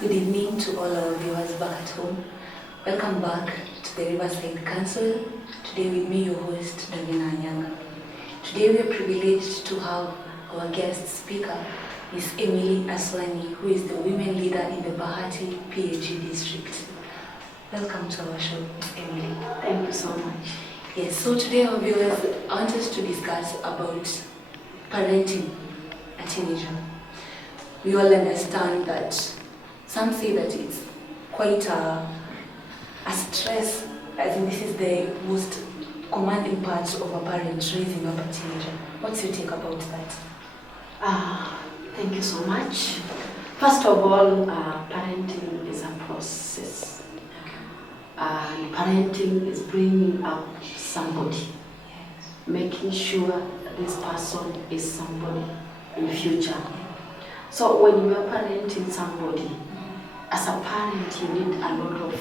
Good evening to all our viewers back at home. Welcome back to the Riverside Council. Today with me, your host, Davina Anyanga. Today we are privileged to have our guest speaker, Ms. Emily Aswani, who is the women leader in the Bahati PAG district. Welcome to our show, Ms. Emily. Thank you so much. Yes, so today our viewers, I want us to discuss about parenting a teenager. We all understand that some say that it's quite a stress. I think this is the most commanding part of a parent raising up a teenager. What's your take about that? Thank you so much. First of all, parenting is a process. Parenting is bringing up somebody, making sure this person is somebody in the future. So when you are parenting somebody, as a parent, you need a lot of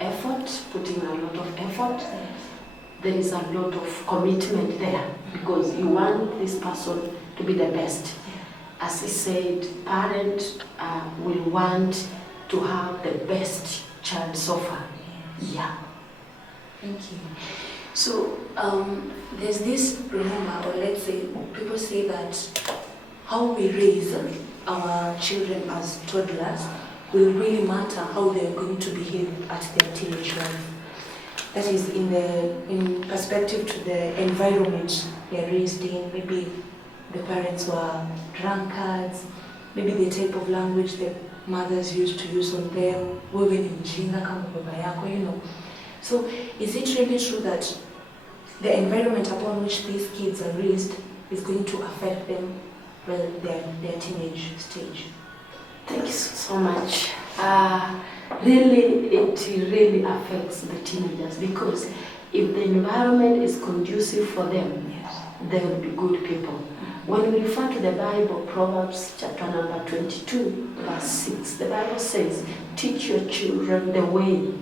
effort, putting a lot of effort. There is a lot of commitment there because you want this person to be the best. As he said, parents will want to have the best child so far. Yeah. Thank you. So there's this rumor, or let's say, people say that how we raise our children as toddlers will really matter how they're going to behave at their teenage life. That is in perspective to the environment they're raised in. Maybe the parents were drunkards, maybe the type of language the mothers used to use on them, wewe ni mjinga kama baba yako, you know. So is it really true that the environment upon which these kids are raised is going to affect them well their teenage stage? Thank you so much. Really, it really affects the teenagers because if the environment is conducive for them, they will be good people. When we refer to the Bible, Proverbs chapter number 22, verse 6, the Bible says, teach your children the way,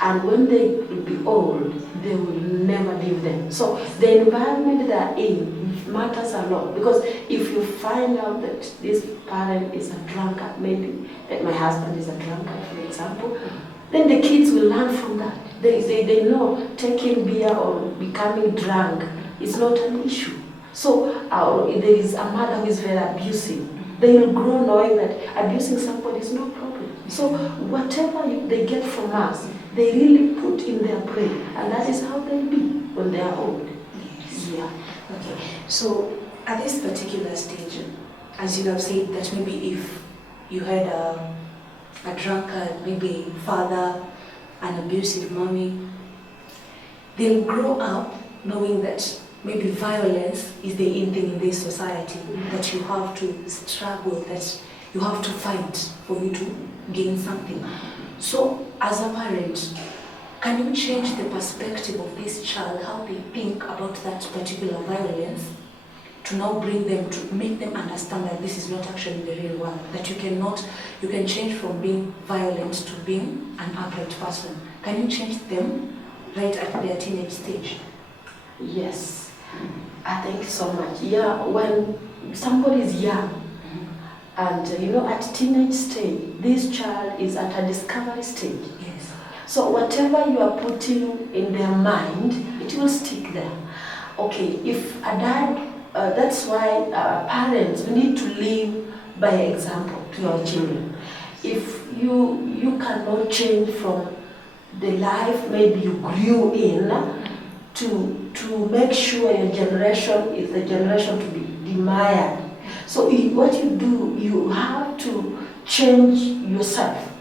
and when they will be old, they will never leave them. So the environment they are in matters a lot, because if you find out that this parent is a drunkard, maybe that my husband is a drunkard, for example, then the kids will learn from that. They know taking beer or becoming drunk is not an issue. So there is a mother who is very abusive. They will grow knowing that abusing somebody is no problem. So whatever they get from us, they really put in their brain, and that is how they'll be when they are old. Yes. Yeah. Okay. So at this particular stage, as you have said, that maybe if you had a drunkard, maybe father, an abusive mommy, they'll grow up knowing that maybe violence is the in thing in this society, that you have to struggle, that you have to fight for you to gain something. So as a parent, can you change the perspective of this child, how they think about that particular violence, to now bring them, to make them understand that this is not actually the real world, that you can change from being violent to being an upright person? Can you change them right at their teenage stage? Yes, I thank you so much. Yeah, when somebody is young, and at teenage stage, this child is at a discovery stage. Yes. So whatever you are putting in their mind, it will stick there. Okay, if a dad, that's why parents, we need to live by example to your children. If you cannot change from the life maybe you grew in, to make sure your generation is the generation to be admired. So what you do, you have to change yourself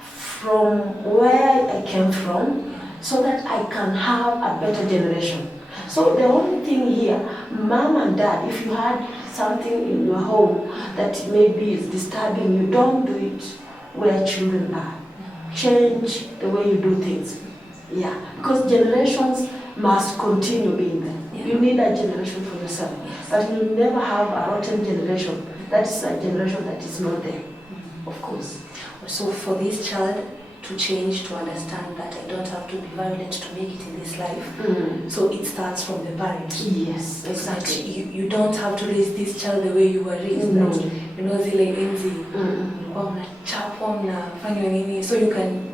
from where I came from so that I can have a better generation. So the only thing here, mom and dad, if you had something in your home that maybe is disturbing you, don't do it where children are. Change the way you do things. Yeah, because generations must continue being there. Yeah. You need a generation for yourself, but you will never have a rotten generation. That's a generation that is not there, of course. So for this child to change, to understand that I don't have to be violent to make it in this life, so it starts from the parent. Yes, exactly. You don't have to raise this child the way you were raised. No. Zile enzi, ulikuwa unachapa form na fanywe nini, so you can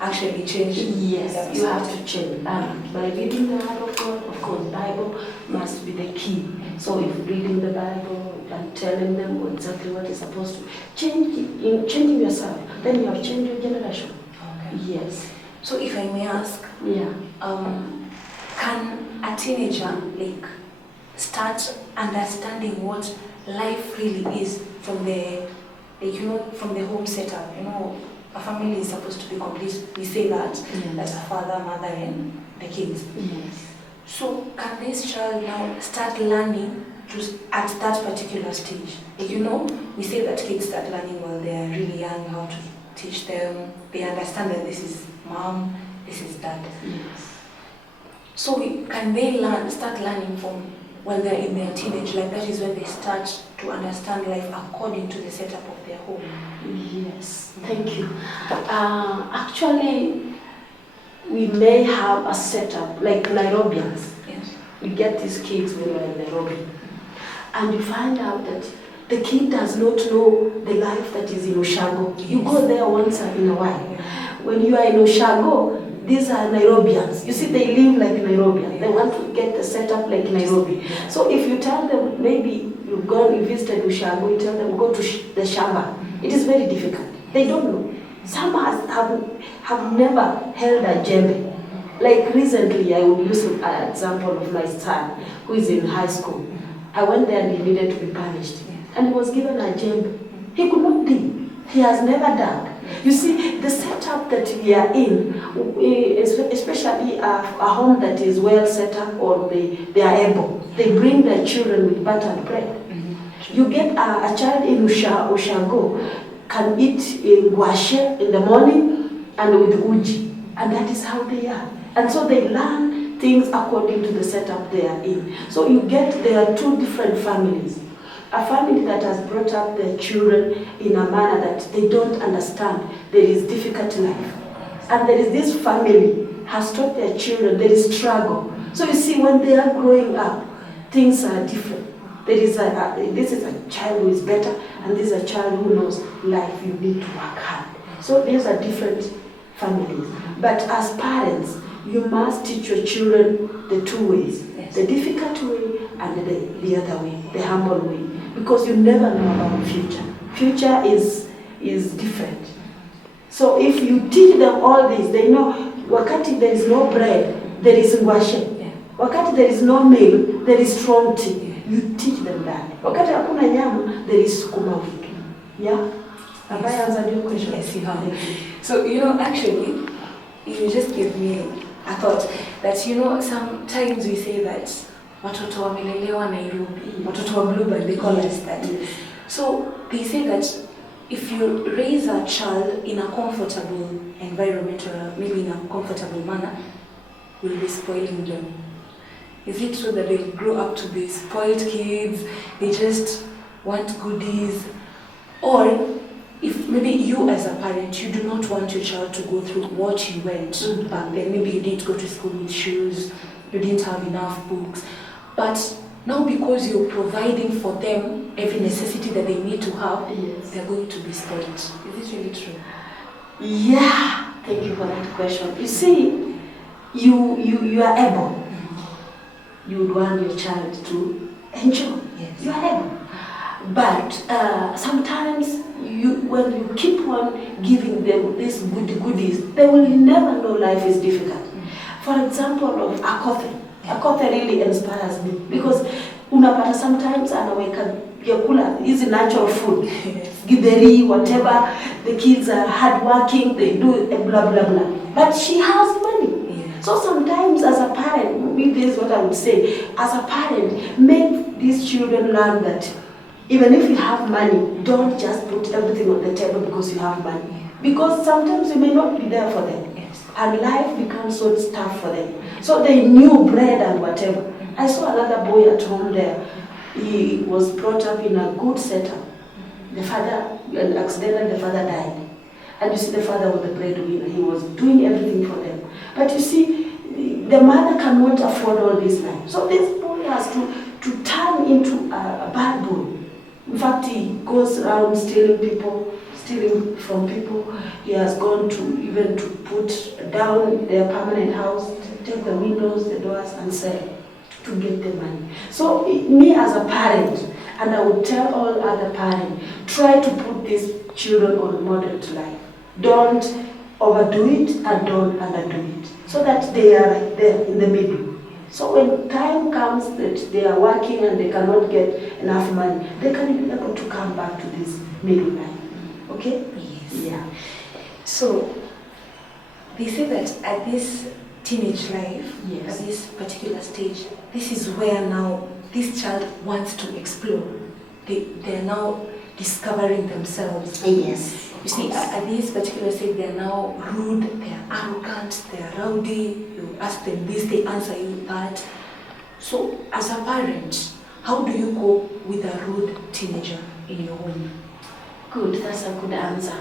actually change. Yes, you have to change. By reading the Word of God, of course, Bible must be the key. So if reading the Bible and telling them exactly what is supposed to changing yourself, then you have changed your generation. Okay. Yes. So if I may ask, Yeah. can a teenager like start understanding what life really is from the from the home setup? A family is supposed to be complete. We say that as a father, mother, and the kids. Yes. So can this child now start learning at that particular stage? We say that kids start learning while they are really young, how to teach them. They understand that this is mom, this is dad. Yes. So can they start learning from while they're in their teenage? Like that is when they start to understand life according to the setup of their home. Yes, thank you. Actually, we may have a setup like Nairobians. Yes. We get these kids when we're in Nairobi, and you find out that the kid does not know the life that is in Oshago. Yes. You go there once in a while. When you are in Oshago, these are Nairobians. You see, they live like Nairobians. They want to get the setup like Nairobi. So if you tell them, maybe you've gone, you visited Ushago, you tell them, go to the Shamba. It is very difficult. They don't know. Some have never held a djembe. Like recently, I would use an example of my son, who is in high school. I went there and he needed to be punished. And he was given a djembe. He could not dig. He has never dug. You see, the setup that we are in, especially a home that is well set up, or they are able, they bring their children with buttered bread. Mm-hmm. You get a child in Ushago can eat guashe in the morning and with uji, and that is how they are. And so they learn things according to the setup they are in. So there are two different families. A family that has brought up their children in a manner that they don't understand there is difficult life. And there is this family has taught their children there is struggle. So you see, when they are growing up, things are different. This is a child who is better, and this is a child who knows life, you need to work hard. So these are different families. But as parents, you must teach your children the two ways. Yes. The difficult way and the other way, the humble way. Because you never know about the future. Future is different. So if you teach them all this, they know wakati there is no bread, there is ngwashe. Yeah. Wakati there is no milk, there is strong tea. You teach them that. Wakati hakuna nyama, there is sukuma wiki. Yeah? Have I answered your question? Yes, you have. So, actually, you just gave me a thought that, sometimes we say that watoto wamelelewa Nairobi, watoto wa Blue Band, they call us that. Yes. So they say that if you raise a child in a comfortable environment, or maybe in a comfortable manner, you'll be spoiling them. Is it true that they grow up to be spoiled kids, they just want goodies? Or if maybe you as a parent, you do not want your child to go through what you went back then, maybe you didn't go to school with shoes, you didn't have enough books, but now because you're providing for them every necessity that they need to have, yes, they're going to be spoiled. Is this really true? Yeah, thank you for that question. You see, you are able. You would want your child to enjoy. Yes. You are able. But sometimes when you keep on giving them these goodies, they will never know life is difficult. For example, of Akothe. Akothe really inspires me because unapata sometimes anaweka vyakula hizi natural food, githeri, whatever. The kids are hardworking, they do blah blah blah. But she has money. So sometimes as a parent, maybe this is what I would say, as a parent, make these children learn that even if you have money, don't just put everything on the table because you have money. Because sometimes you may not be there for them. And life becomes so tough for them. So they knew bread and whatever. I saw another boy at home there. He was brought up in a good setup. The father, accidentally the father died. And you see the father was the breadwinner. He was doing everything for them. But you see, the mother cannot afford all this life. So this boy has to turn into a bad boy. In fact, he goes around stealing stealing from people. He has gone to even to put down their permanent house, take the windows, the doors, and sell to get the money. So me as a parent, and I would tell all other parents, try to put these children on moderate life. Don't overdo it and don't underdo it, so that they are right there in the middle. So when time comes that they are working and they cannot get enough money, they can be able to come back to this middle life. Okay? Yes. Yeah. So they say that at this teenage life, Yes. at this particular stage, this is where now this child wants to explore. They're now discovering themselves. Yes. You see, at this particular stage, they're now rude, they're arrogant, they're rowdy. You ask them this, they answer you that. So, as a parent, how do you cope with a rude teenager in your home? Good, that's a good answer.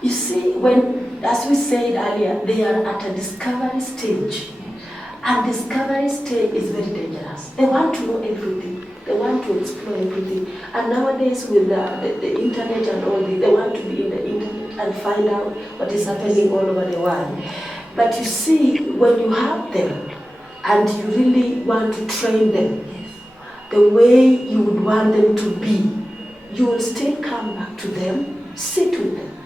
You see, when, as we said earlier, they are at a discovery stage. And discovery stage is very dangerous. They want to know everything. They want to explore everything. And nowadays with the internet and all this, they want to be in the internet and find out what is happening all over the world. But you see, when you have them and you really want to train them the way you would want them to be, you will still come back to them, sit with them.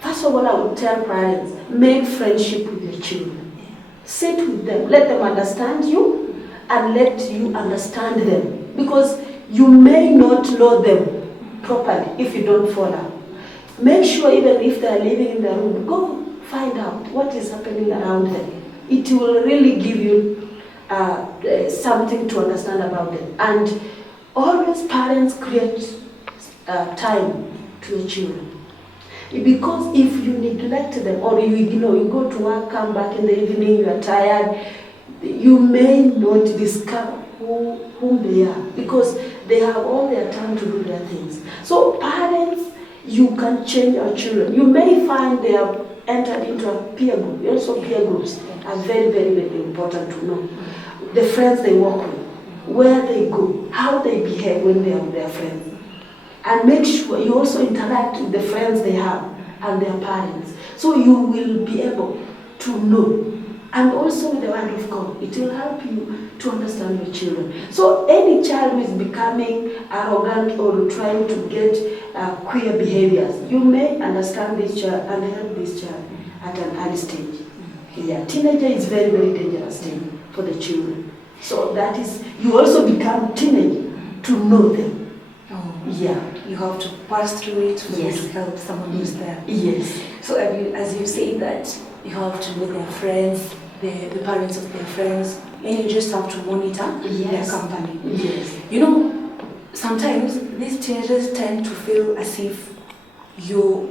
First of all, I would tell parents, make friendship with your children. Sit with them, let them understand you and let you understand them. Because you may not know them properly if you don't follow. Make sure even if they are living in the room, go find out what is happening around them. It will really give you something to understand about them. And always parents create time to your children. Because if you neglect them or you go to work, come back in the evening, you are tired, you may not discover whom they are, because they have all their time to do their things. So parents, you can change your children. You may find they have entered into a peer group. Also peer groups are very, very, very important to know. The friends they work with, where they go, how they behave when they are with their friends. And make sure you also interact with the friends they have and their parents. So you will be able to know. And also with the word of God, it will help you to understand your children. So any child who is becoming arrogant or trying to get queer behaviors, you may understand this child and help this child at an early stage. Yeah, teenager is very, very dangerous stage for the children. So that is, you also become teenager to know them. Oh, yeah. You have to pass through it for Yes. you to help someone who's there. Yes. So as you say that you have to know their friends, the parents of their friends, and you just have to monitor Yes. their company. Yes. You know, sometimes these teenagers tend to feel as if you're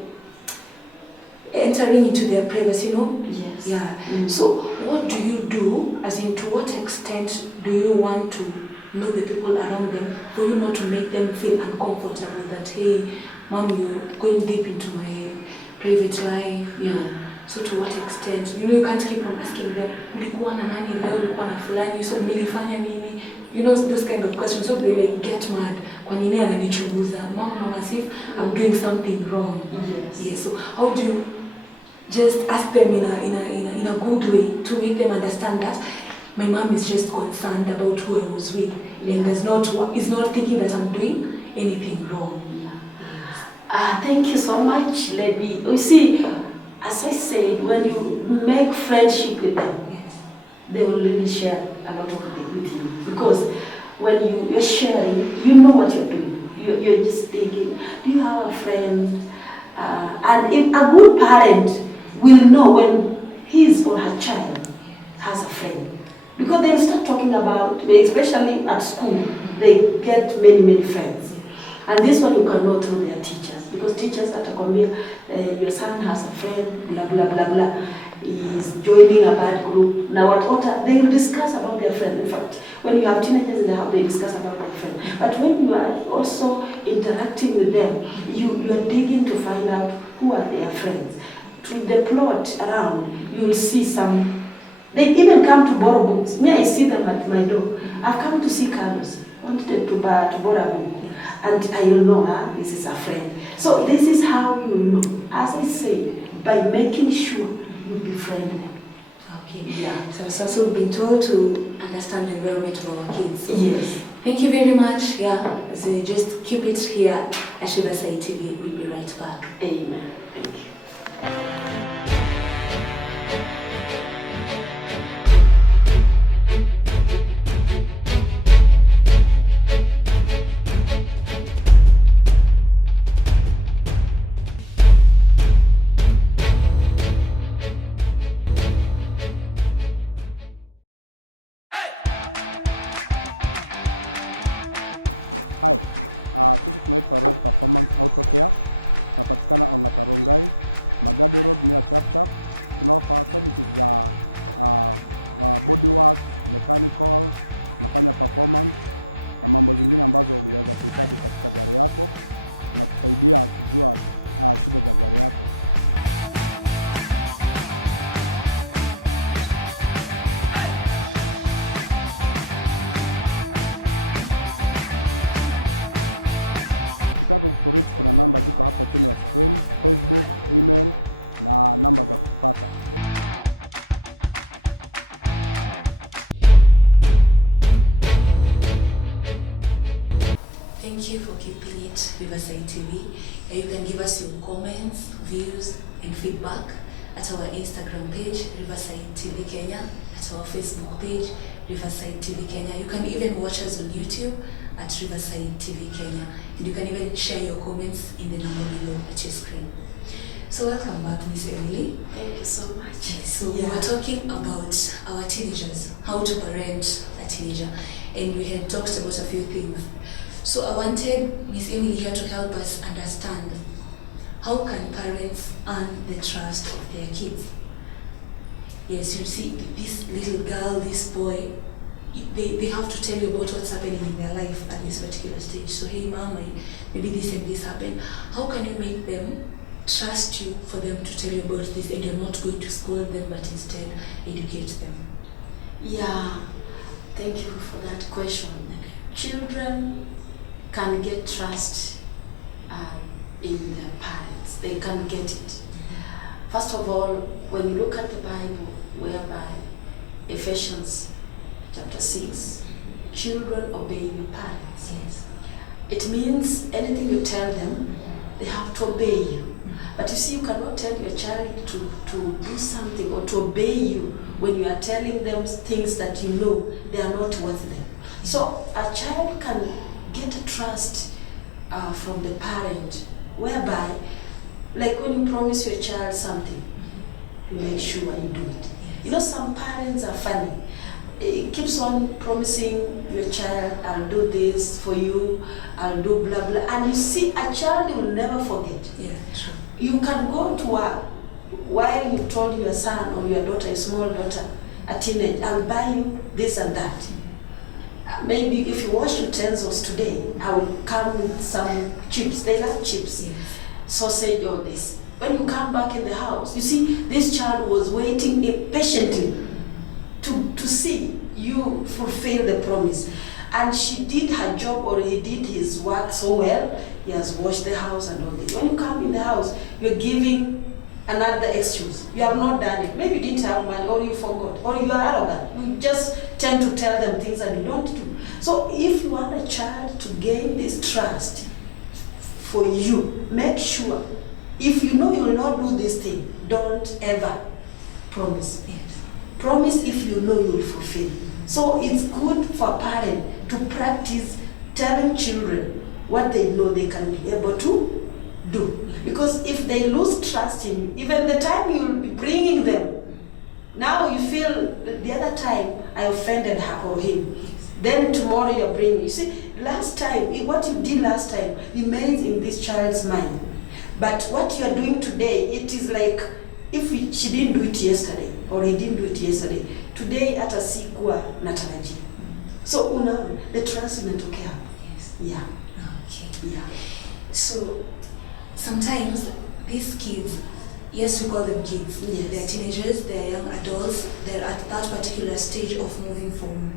entering into their privacy, Yes. Yeah. Mm. So what do you do, as in to what extent do you want to know the people around them for you not to make them feel uncomfortable that, hey, mom, you're going deep into my private life, So to what extent? You can't keep on asking them, ulikuwa na nani leo, ulikuwa na fulani, so nilifanya nini? Those kind of questions. So they get mad. Kwa nini ananichunguza? Mama, as if I'm doing something wrong. Yes. So how do you just ask them in a good way to make them understand that my mom is just concerned about who I was with and is not thinking that I'm doing anything wrong. Thank you so much, lady. You see, as I said, when you make friendship with them, they will really share a lot of things with you. Because when you're sharing, you know what you're doing. You're just thinking, do you have a friend? And if a good parent will know when his or her child has a friend. Because they'll start talking about, especially at school, they get many, many friends. And this one you can know through their teachers. Because teachers atakwambia, your son has a friend, blah, blah, blah, blah. He's joining a bad group. Now what they will discuss about their friend. In fact, when you have teenagers in the house, they discuss about their friend. But when you are also interacting with them, you are digging to find out who are their friends. To the plot around, you will see some. They even come to borrow books. Me, I see them at my door. I've come to see Carlos. Wanted to borrow a book. And I will know, this is a friend. So this is how you know, as I said, by making sure you befriend them. Okay. Yeah. So it's also been told to understand the environment of our kids. Yes. Thank you very much. Yeah. So just keep it here at Riverside TV. We'll be right back. Amen. Thank you. Thank you for keeping it Riverside TV. You can give us your comments, views, and feedback at our Instagram page, Riverside TV Kenya, at our Facebook page, Riverside TV Kenya. You can even watch us on YouTube at Riverside TV Kenya. And you can even share your comments in the number below at your screen. So welcome back, Miss Emily. Thank you so much. So we were talking about our teenagers, how to parent a teenager, and we had talked about a few things. So I wanted Miss Emily here to help us understand how can parents earn the trust of their kids. Yes, you see, this little girl, this boy, they have to tell you about what's happening in their life at this particular stage. So, hey mama, maybe this and this happened. How can you make them trust you for them to tell you about this, and you're not going to scold them, but instead educate them? Yeah, thank you for that question. Children can get trust in their parents. They can get it. First of all, when you look at the Bible, whereby Ephesians chapter 6, children obey your parents. Yes. It means anything you tell them, they have to obey you. But you see, you cannot tell your child to do something or to obey you when you are telling them things that you know they are not worth them. So a child can get a trust from the parent, whereby, like when you promise your child something, you make sure you do it. You know, some parents are funny. It keeps on promising your child, I'll do this for you, I'll do blah blah, and you see a child will never forget. Yeah, true. You can go to while you told your son or your daughter, a small daughter, a teenage, I'll buy you this and that. Maybe if you wash utensils today, I will come with some chips. They love chips, Yes. sausage or this. When you come back in the house, you see this child was waiting patiently to see you fulfill the promise. And she did her job, or he did his work so well. He has washed the house and all this. When you come in the house, you're giving another excuse. You have not done it. Maybe you didn't have money, or you forgot, or you are arrogant. You just tend to tell them things that you don't do. So if you want a child to gain this trust for you, make sure, if you know you will not do this thing, don't ever promise. Yes. Promise if you know you will fulfill. So it's good for a parent to practice telling children what they know they can be able to do. Because if they lose trust in you, even the time you will be bringing them, now you feel the other time I offended her or him. Yes. Then tomorrow you're bringing, you see, last time, what you did last time remains in this child's mind. But what you are doing today, it is like if she didn't do it yesterday, or he didn't do it yesterday, today hata sikuwa natarajia. So unaona, the trust imetokea. Yes. Yeah. Okay. Yeah. So sometimes these kids, yes, we call them kids. Yes. They're teenagers, they're young adults, they're at that particular stage of moving from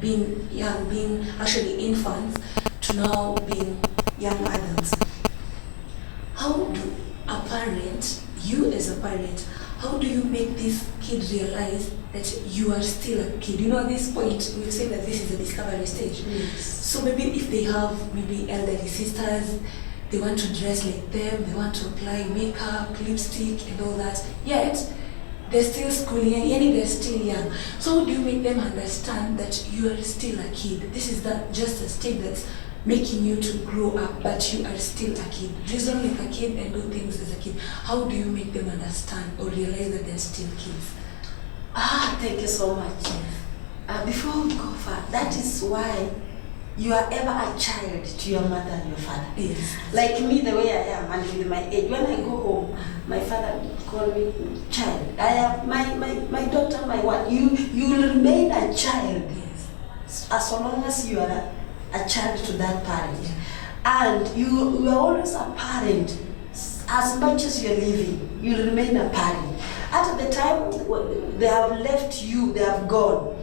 being young, being actually infants, to now being young adults. a parent, you as a parent, how do you make this kid realize that you are still a kid? You know, at this point, we say that this is a discovery stage. Yes. So maybe if they have maybe elderly sisters, they want to dress like them, they want to apply makeup, lipstick, and all that. Yet they're still schooling, and they're still young. So how do you make them understand that you are still a kid? This is just a stage that's making you to grow up, but you are still a kid. Reason like a kid and do things as a kid. How do you make them understand or realize that they're still kids? Thank you so much. Before we go far, that is why you are ever a child to your mother and your father. Yes. Like me, the way I am, and with my age. When I go home, my father call me child. I have my daughter, my wife. You will remain a child. Yes. As long as you are a child to that parent. And you are always a parent. As much as you're living, you remain a parent. At the time they have left you, they have gone,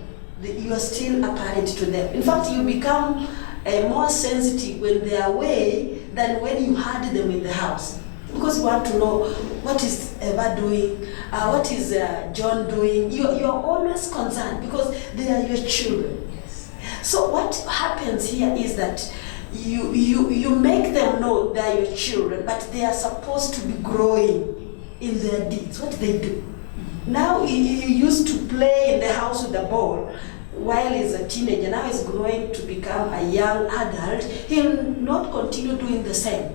you are still a parent to them. In fact, you become more sensitive when they are away than when you had them in the house. Because you want to know, what is Eva doing? What is John doing? You are always concerned because they are your children. Yes. So what happens here is that you make them know they are your children, but they are supposed to be growing in their deeds, what they do. Now he used to play in the house with the ball while he's a teenager. Now he's growing to become a young adult. He'll not continue doing the same.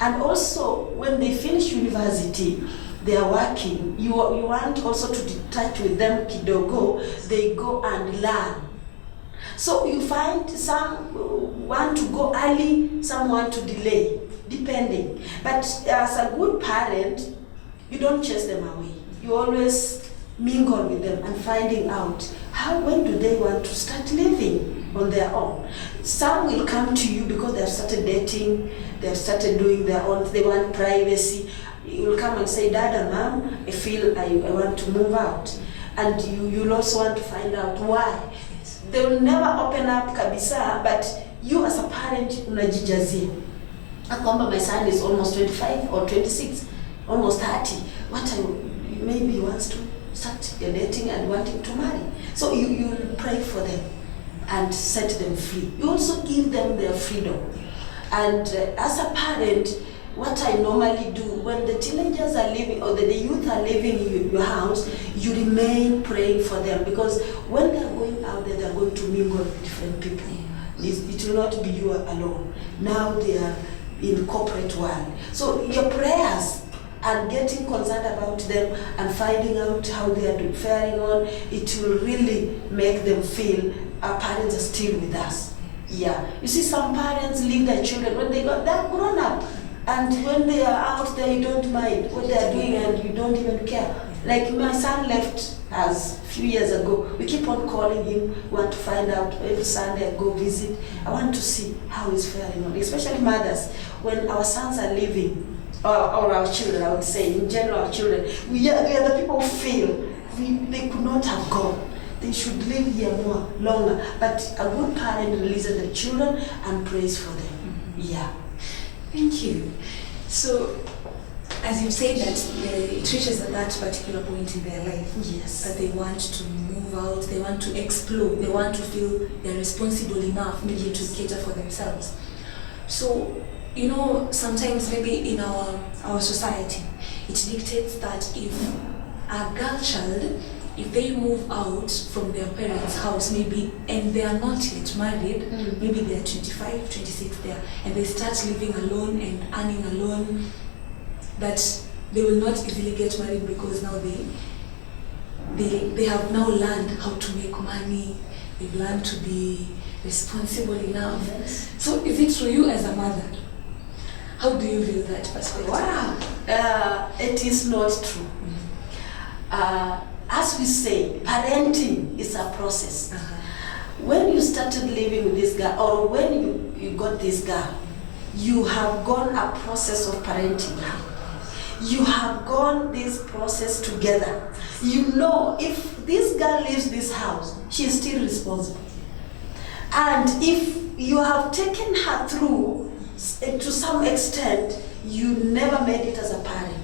And also, when they finish university, they are working. You want also to detach with them kidogo. They go and learn. So you find some want to go early, some want to delay, depending. But as a good parent, you don't chase them away. You always mingle with them and finding out when do they want to start living on their own. Some will come to you because they have started dating, they have started doing their own, they want privacy. You will come and say, Dad and Mom, I feel I want to move out. And you'll also want to find out why. They will never open up kabisa, but you as a parent unajijazia. Akwamba my son is almost 25 or 26, almost 30. Maybe he wants to start dating and wanting to marry. So you pray for them and set them free. You also give them their freedom. And as a parent, what I normally do, when the teenagers are living or the youth are living in your house, you remain praying for them, because when they are going out there, they are going to mingle with different people. It will not be you alone. Now they are in corporate world. So your prayers and getting concerned about them and finding out how they are faring on, it will really make them feel our parents are still with us. Yeah. You see, some parents leave their children when they're grown up. And when they are out there, you don't mind what they are doing and you don't even care. Like my son left us a few years ago. We keep on calling him, want to find out. Every Sunday I go visit. I want to see how he's faring on, especially mothers. When our sons are leaving, or our children, I would say, in general our children, we are the people who feel they could not have gone. They should live here more, longer. But a good parent releases the children and prays for them. Mm-hmm. Yeah. Thank you. So, as you say that it reaches at that particular point in their life, yes, that they want to move out, they want to explore, they want to feel they're responsible enough maybe to cater for themselves. So, you know, sometimes maybe in our society, it dictates that if a girl child, if they move out from their parents' house, maybe, and they are not yet married, maybe they are 25, 26 there, and they start living alone and earning alone, that they will not easily get married because now they have now learned how to make money, they've learned to be responsible enough. Yes. So is it for you as a mother? How do you view that perspective? Wow, it is not true. As we say, parenting is a process. When you started living with this girl, or when you got this girl, you have gone a process of parenting now. You have gone this process together. You know, if this girl leaves this house, she is still responsible. And if you have taken her through, to some extent, you never made it as a parent.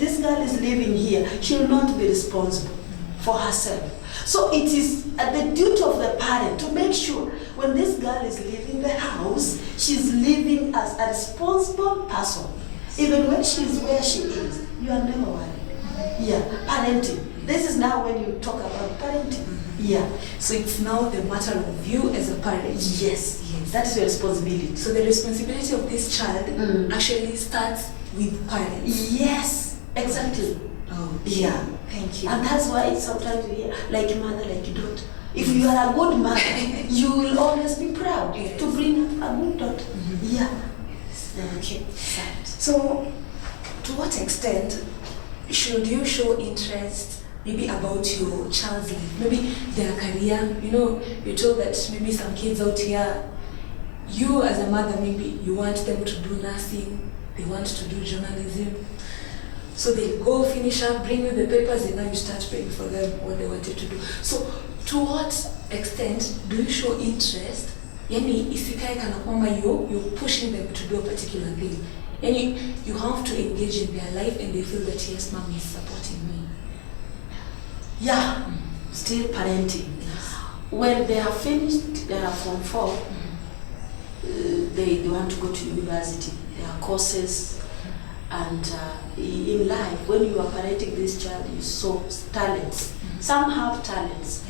this girl is living here, she will not be responsible for herself. So it is the duty of the parent to make sure when this girl is leaving the house, she's living as a responsible person. Even when she's where she is, you are never worried. Yeah, parenting. This is now when you talk about parenting. Yeah. So it's now the matter of you as a parent. Yes. That is your responsibility. So the responsibility of this child actually starts with parents. Yes, exactly. Oh, yeah. Thank you. And that's why sometimes you hear, like mother, like you don't. If you are a good mother, you will always be proud to bring up a good daughter. Yeah. Okay. So, to what extent should you show interest maybe about your child's life, maybe their career? You know, you told that maybe some kids out here, you as a mother, maybe you want them to do nursing, they want to do journalism. So they go finish up, bring you the papers, and now you start paying for them what they wanted to do. So to what extent do you show interest? Yani isikae kana kwamba you're pushing them to do a particular thing. Yani you have to engage in their life and they feel that yes, mom is supporting me. Yeah, still parenting. Yes. When they are finished, they are Form 4, they want to go to university. There are courses. And in life, when you are parenting this child, you saw talents. Some have talents.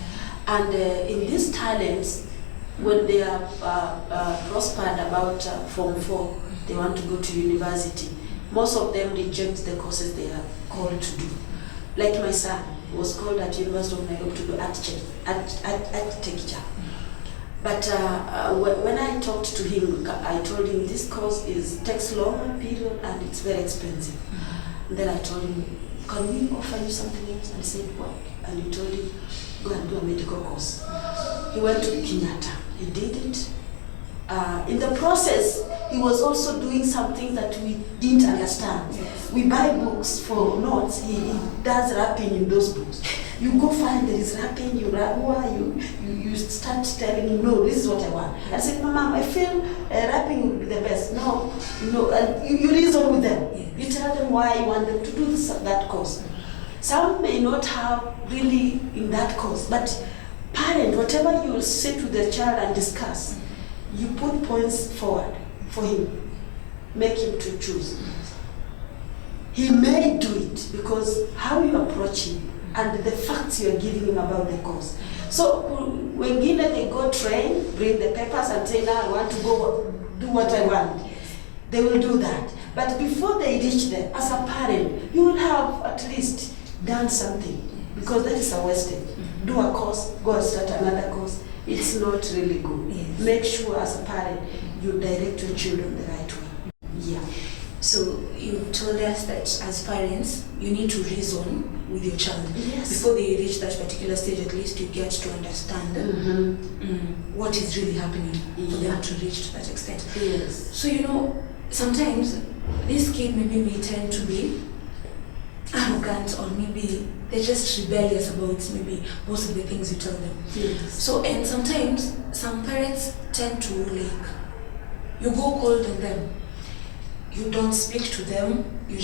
And in these talents, when they are prospered about Form 4, they want to go to university. Most of them reject the courses they are called to do. Like my son was called at University of Nairobi to do architecture. But when I talked to him, I told him this course takes longer period and it's very expensive. And then I told him, can we offer you something else? And he said, what? And he told him, go and do a medical course. He went to Kenyatta. He did it. In the process, he was also doing some things that we didn't understand. Yes. We buy books for notes. He does rapping in those books. You go find there is rapping, you start telling him, no, this is what I want. I said, no, ma'am, I feel rapping would be the best. No, and you reason with them. Yes. You tell them why you want them to do that course. Some may not have really in that course, but parent, whatever you will sit with the child and discuss, you put points forward for him, make him to choose. He may do it because how you approach him and the facts you are giving him about the course. So when they go train, bring the papers and say, now I want to go do what I want. They will do that. But before they reach there, as a parent, you will have at least done something because that is a wastage. Do a course, go and start another course. It's not really good. Yes. Make sure as a parent you direct your children the right way. Yeah. So you told us that as parents, you need to reason with your child. Yes. Before they reach that particular stage, at least you get to understand what is really happening for them to reach to that extent. Yes. So sometimes this kid maybe may tend to be arrogant, or maybe they're just rebellious about maybe most of the things you tell them. Yes. So, and sometimes some parents tend to you go cold on them. You don't speak to them. You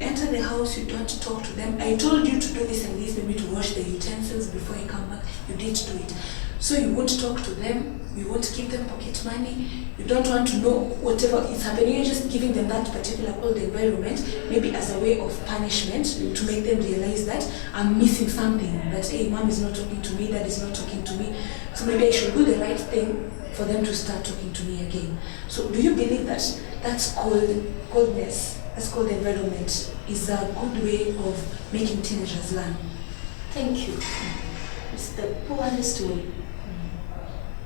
enter the house, you don't talk to them. I told you to do this and this, maybe to wash the utensils before you come back. You didn't do it. So you won't talk to them. You won't give them pocket money. You don't want to know whatever is happening. You're just giving them that particular cold environment, maybe as a way of punishment to make them realize that I'm missing something. That, hey, mom is not talking to me, dad is not talking to me. So maybe I should do the right thing for them to start talking to me again. So do you believe that that's coldness, that's cold environment is a good way of making teenagers learn? Thank you. It's the poorest way.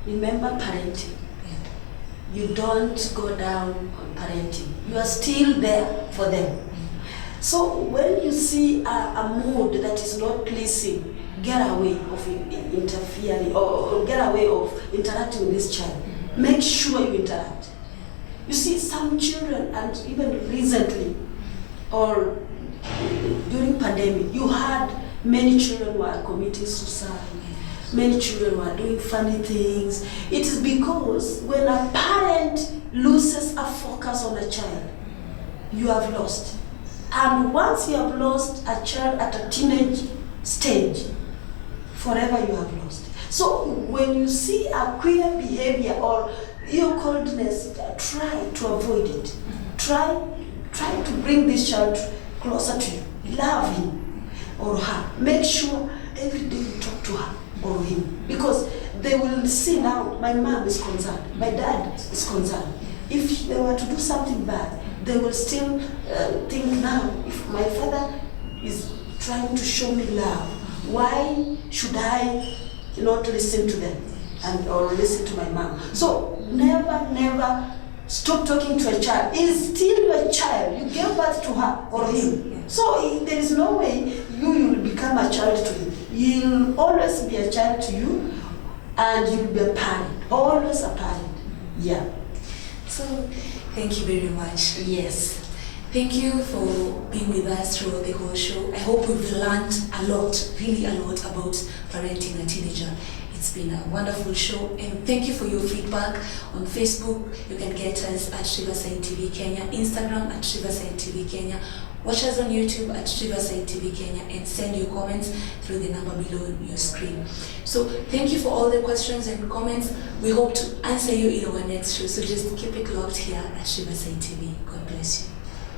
Remember parenting. You don't go down on parenting. You are still there for them. So when you see a mood that is not pleasing, get away of interfering or get away of interacting with this child. Make sure you interact. You see, some children, and even recently, or during pandemic, you had many children were committing suicide. Many children were doing funny things. It is because when a parent loses a focus on a child, you have lost. And once you have lost a child at a teenage stage, forever you have lost. So when you see a queer behavior or your coldness, try to avoid it. Try to bring this child closer to you. Love him or her. Make sure every day you talk to her or him, because they will see now my mom is concerned, my dad is concerned. If they were to do something bad, they will still think now, if my father is trying to show me love, why should I not listen to them or listen to my mom? So never stop talking to a child. He's still your child. You gave birth to her or him. Yes. So there is no way you will become a child to him. You'll always be a child to you, and you'll be a parent. Always a parent. Yeah. So, thank you very much. Yes. Thank you for being with us throughout the whole show. I hope we've learned a lot, really a lot about parenting a teenager. It's been a wonderful show, and thank you for your feedback. On Facebook, you can get us at Riverside TV Kenya, Instagram at Riverside TV Kenya. Watch us on YouTube at Riverside TV Kenya, and send your comments through the number below on your screen. So thank you for all the questions and comments. We hope to answer you in our next show. So just keep it locked here at Riverside TV. God bless you.